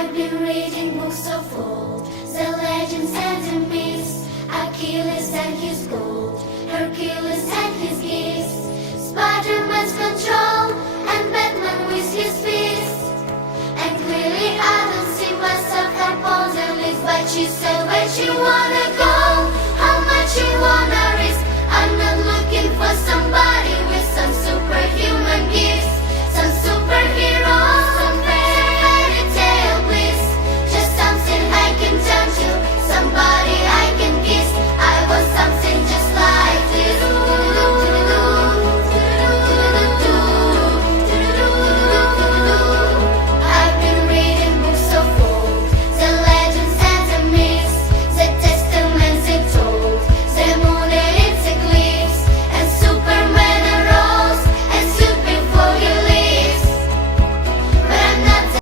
I've been reading books of old, the legends and the myths, Achilles and his gold, Hercules and his gifts, Spider-Man's control, and Batman with his fists. And clearly I don't see myself upon the list, but she said